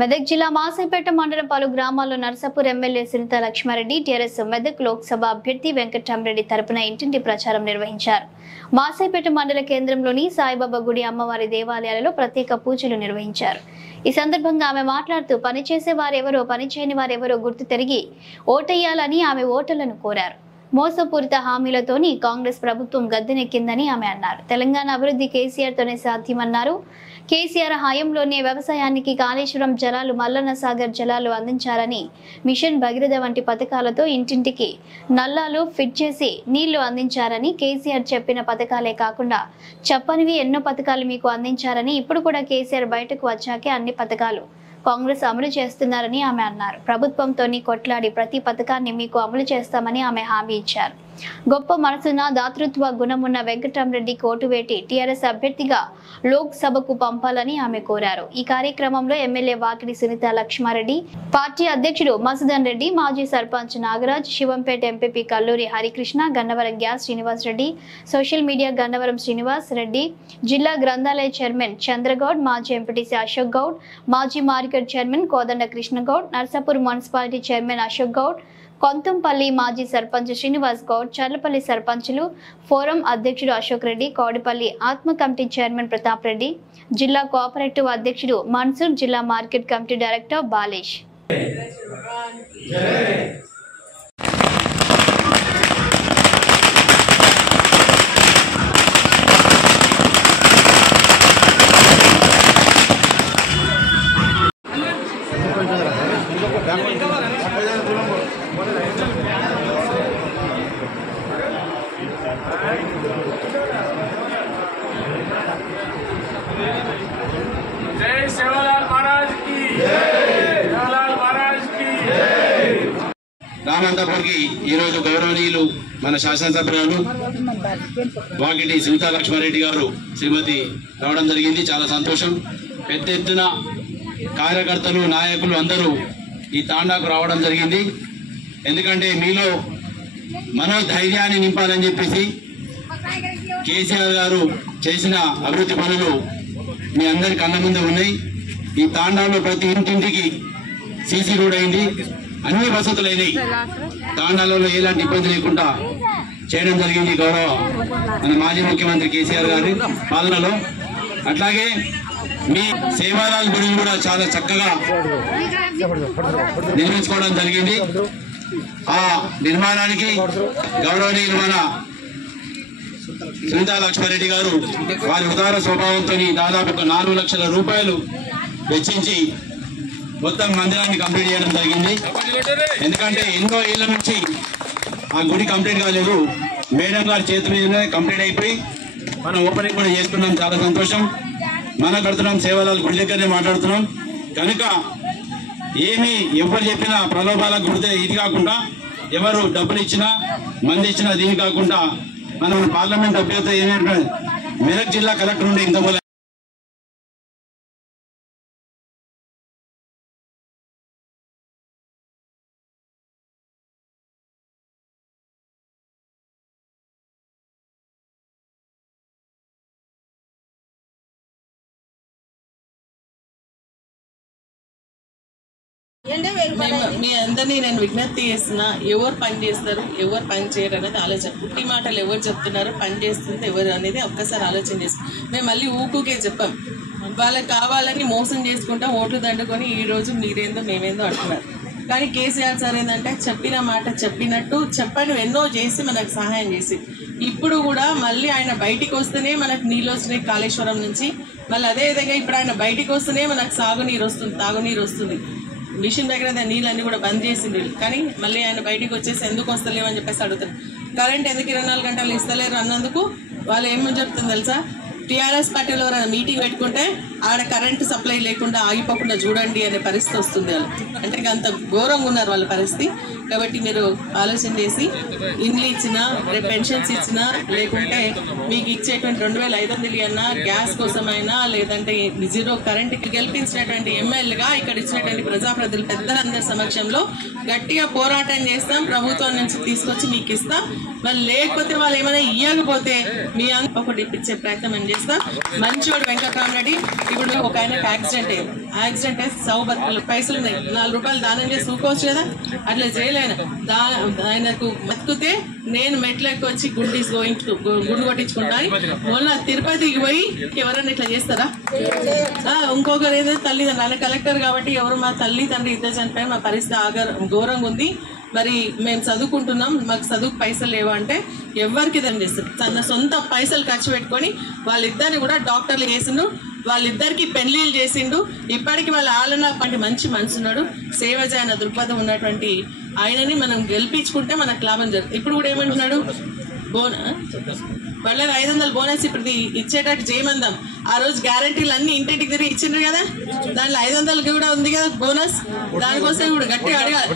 మెదక్ జిల్లా మాసైపేట మండలం పలు గ్రామాల్లో నర్సాపూర్ ఎమ్మెల్యే సునీత లక్ష్మారెడ్డి టీఆర్ఎస్ మెదక్ లోక్సభ అభ్యర్థి వెంకటరామరెడ్డి తరపున ఇంటింటి ప్రచారం నిర్వహించారు. మాసైపేట మండల కేంద్రంలోని సాయిబాబా గుడి అమ్మవారి దేవాలయాలలో ప్రత్యేక పూజలు నిర్వహించారు. ఈ సందర్భంగా ఆమె మాట్లాడుతూ పనిచేసే వారెవరో పనిచేయని వారెవరో గుర్తు తిరిగి ఓటేయాలని ఆమె ఓటర్లను కోరారు. మోసపూరిత హామీలతోని కాంగ్రెస్ ప్రభుత్వం గద్దెనెక్కిందని ఆమె అన్నారు. తెలంగాణ అభివృద్ధి కేసీఆర్ తోనే సాధ్యమన్నారు. కేసీఆర్ హయాంలోనే వ్యవసాయానికి కాళేశ్వరం జలాలు, మల్లన్న సాగర్ జలాలు అందించారని, మిషన్ భగీరథ వంటి పథకాలతో ఇంటింటికి నల్లాలు ఫిట్ చేసి నీళ్లు అందించారని, కేసీఆర్ చెప్పిన పథకాలే కాకుండా చెప్పనివి ఎన్నో పథకాలు మీకు అందించారని, ఇప్పుడు కూడా కేసీఆర్ బయటకు వచ్చాకే అన్ని పథకాలు కాంగ్రెస్ అమలు చేస్తున్నారని ఆమె అన్నారు. ప్రభుత్వంతోని కొట్లాడి ప్రతి పథకాన్ని మీకు అమలు చేస్తామని ఆమె హామీ ఇచ్చారు. గొప్ప మనసున దాతృత్వ గుణమున్న వెంకటరామరెడ్డికి ఓటు వేటి టీఆర్ఎస్ అభ్యర్థిగా లోక్ సభకు పంపాలని ఆమె కోరారు. ఈ కార్యక్రమంలో ఎమ్మెల్యే వాకిడి సునీత లక్ష్మారెడ్డి, పార్టీ అధ్యక్షుడు మసూదన్ రెడ్డి, మాజీ sarpanch Nagaraj, Shivampet MPP Kalluri Harikrishna, Gannavaram gas Srinivas Reddy, social media Gannavaram Srinivas Reddy, జిల్లా గ్రంథాలయ చైర్మన్ చంద్రగౌడ్, మాజీ ఎంపీటీసీ అశోక్ గౌడ్, మాజీ మార్కెట్ చైర్మన్ కోదండ కృష్ణగౌడ్, నర్సాపూర్ మున్సిపాలిటీ చైర్మన్ అశోక్ గౌడ్, కొంతంపల్లి మాజీ సర్పంచ్ శ్రీనివాస్ గౌడ్, చర్లపల్లి సర్పంచులు, ఫోరం అధ్యక్షుడు అశోక్ రెడ్డి, కౌడిపల్లి ఆత్మ కమిటీ చైర్మన్ ప్రతాప్ రెడ్డి, జిల్లా కోఆపరేటివ్ అధ్యక్షుడు మన్సూర్, జిల్లా మార్కెట్ కమిటీ డైరెక్టర్ బాలేష్. जय सेवालाल महाराज की जय, सेवालाल महाराज की जय. రానంతపూర్కి ఈరోజు గౌరవనీయులు మన శాసనసభ్యులు వాకిటి సునీత లక్ష్మారెడ్డి గారు శ్రీమతి రావడం జరిగింది. చాలా సంతోషం. పెద్ద ఎత్తున కార్యకర్తలు, నాయకులు అందరూ ఈ తాండాకు రావడం జరిగింది. ఎందుకంటే మీలో మనోధైర్యాన్ని నింపాలని చెప్పేసి కేసీఆర్ గారు చేసిన అభివృద్ధి పనులు మీ అందరి కళ్ళ ముందు ఉన్నాయి. ఈ తాండాలో ప్రతి ఇంటింటికి సీసీ రోడ్ అయింది, అన్ని వసతులు అయినాయి. తాండాలలో ఎలాంటి ఇబ్బంది లేకుండా చేయడం జరిగింది గౌరవ మన మాజీ ముఖ్యమంత్రి కేసీఆర్ గారి పాలనలో. అట్లాగే మీ సేవాలాల్ గుడిని కూడా చాలా చక్కగా నిర్మించుకోవడం జరిగింది. ఆ నిర్మాణానికి గౌరవనీయులు మన సునీత లక్ష్మారెడ్డి గారు వారి ఉదార స్వభావంతో దాదాపు 4 లక్షల రూపాయలు వెచ్చించి మొత్తం మందిరాన్ని కంప్లీట్ చేయడం జరిగింది. ఎందుకంటే ఎన్నో ఏళ్ల నుంచి ఆ గుడి కంప్లీట్ కాలేదు. మేడం గారి చేతి మీదనే కంప్లీట్ అయిపోయి మనం ఓపెనింగ్ కూడా చేస్తున్నాం. చాలా సంతోషం. మనం కడుతున్నాం, సేవలాల్ గుడి దగ్గరనే మాట్లాడుతున్నాం. కనుక ఏమి ఎవరు చెప్పినా ప్రలోభాలకు గుడితే ఇది కాకుండా, ఎవరు డబ్బులు ఇచ్చినా మంది ఇచ్చినా దీని కాకుండా మనం పార్లమెంట్ అభ్యర్థి ఏంటంటే మెదక్ జిల్లా కలెక్టర్ ఉండే ఇంత మీ అందరినీ నేను విజ్ఞప్తి చేస్తున్నా, ఎవరు పని చేస్తారు ఎవరు పని చేయరు అనేది ఆలోచన. పుట్టి మాటలు ఎవరు చెప్తున్నారు, పని చేస్తుంది ఎవరు అనేది ఒక్కసారి ఆలోచన చేసుకుంటాం. మేము మళ్ళీ ఊకుకే చెప్పాం. వాళ్ళకి కావాలని మోసం చేసుకుంటాం, ఓట్లు దండుకొని ఈరోజు మీరేందో మేమేందో అంటున్నారు. కానీ కేసీఆర్ సార్ ఏంటంటే చెప్పిన మాట చెప్పినట్టు చెప్పని ఎన్నో చేసి మనకు సహాయం చేసి, ఇప్పుడు కూడా మళ్ళీ ఆయన బయటికి వస్తేనే మనకు నీళ్ళు వస్తున్నాయి కాళేశ్వరం నుంచి. మళ్ళీ అదేవిధంగా ఇప్పుడు ఆయన బయటికి వస్తేనే మనకు సాగునీరు వస్తుంది, తాగునీరు వస్తుంది. మిషన్ దగ్గర నీళ్ళన్నీ కూడా బంద్ చేసిండు. కానీ మళ్ళీ ఆయన బయటికి వచ్చేసి ఎందుకు వస్తలేవు అని చెప్పేసి అడుగుతారు. కరెంట్ ఎందుకు 24 గంటలు ఇస్తలేరు అన్నందుకు వాళ్ళు ఏమని చెప్తుంది తెలుసా? టీఆర్ఎస్ పార్టీలో మీటింగ్ పెట్టుకుంటే ఆడ కరెంటు సప్లై లేకుండా ఆగిపోకుండా చూడండి అనే పరిస్థితి వస్తుంది. వాళ్ళు అంటే అంత ఘోరంగా ఉన్నారు వాళ్ళ పరిస్థితి. కాబట్టి మీరు ఆలోచన చేసి ఇండ్లు ఇచ్చినా, పెన్షన్స్ ఇచ్చినా, లేకుంటే మీకు ఇచ్చేటువంటి 2500 అన్నా, గ్యాస్ కోసమైనా, లేదంటే జీరో కరెంట్ గెలిపించినటువంటి ఎమ్మెల్యేగా ఇక్కడ ఇచ్చినటువంటి ప్రజాప్రతినిధులు పెద్దలందరి సమక్షంలో గట్టిగా పోరాటం చేస్తాం. ప్రభుత్వం నుంచి తీసుకొచ్చి మీకు ఇస్తాం. మరి లేకపోతే వాళ్ళు ఏమైనా ఇవ్వకపోతే మీ ఒకటి ఇప్పించే ప్రయత్నం చేస్తాం. మంచివాడు వెంకటరామరెడ్డి. ఇప్పుడు ఒక ఆయనకు యాక్సిడెంట్ అయ్యింది. యాక్సిడెంట్ అయితే 100 బతుకులు పైసలు ఉన్నాయి, 4 రూపాయలు దానం చేసి ఊకోవచ్చు కదా. అట్లా చేయలేను. ఆయనకు బతుకుతే నేను మెట్లకి వచ్చి గుండు కొట్టించుకుంటాను. మొన్న తిరుపతికి పోయి ఎవరన్నా ఇట్లా చేస్తారా? ఇంకొకరు ఏదో తల్లిదండ్రులు, ఆయన కలెక్టర్ కాబట్టి ఎవరు మా తల్లి తండ్రి ఇద్దరు చనిపోయి మా పరిస్థితి ఘోరంగా ఉంది. మరి మేము చదువుకుంటున్నాం, మాకు చదువుకు పైసలు లేవు అంటే ఎవరికి దాన్ని చేస్తారు. తన సొంత పైసలు ఖర్చు పెట్టుకొని వాళ్ళిద్దరిని కూడా డాక్టర్లు చేసిండు, వాళ్ళిద్దరికి పెళ్లిళ్ళు చేసిండు. ఇప్పటికి వాళ్ళ ఆలన మంచి మనసున్నాడు, సేవ చేయన దృక్పథం ఉన్నటువంటి ఆయనని మనం గెలిపించుకుంటే మనకు లాభం జరుగుతుంది. ఇప్పుడు కూడా ఏమంటున్నాడు, వాళ్ళకి 500 బోనస్ ఇప్పుడు ఇచ్చేటట్టు చేయమందాం. ఆ రోజు గ్యారంటీలు అన్ని ఇంటింటికి తిరిగి ఇచ్చిండ్రు కదా, దాంట్లో 500 కూడా ఉంది కదా బోనస్. దానికోసం ఇప్పుడు గట్టిగా అడగాలి.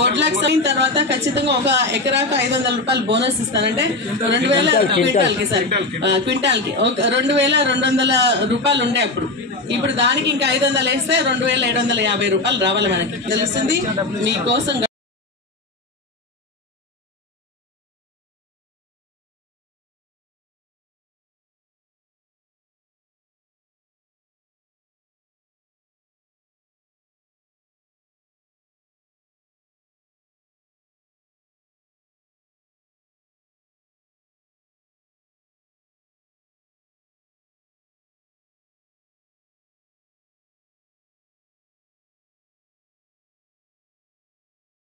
వడ్లకు అయిన తర్వాత ఖచ్చితంగా ఒక ఎకరాకు 500 రూపాయలు బోనస్ ఇస్తానంటే 2000 క్వింటాల్కి, సరే క్వింటాల్కి 2200 రూపాయలు ఉండే అప్పుడు. ఇప్పుడు దానికి ఇంకా 500 వేస్తే 2750 రూపాయలు రావాలి. మనకి తెలుస్తుంది మీకోసం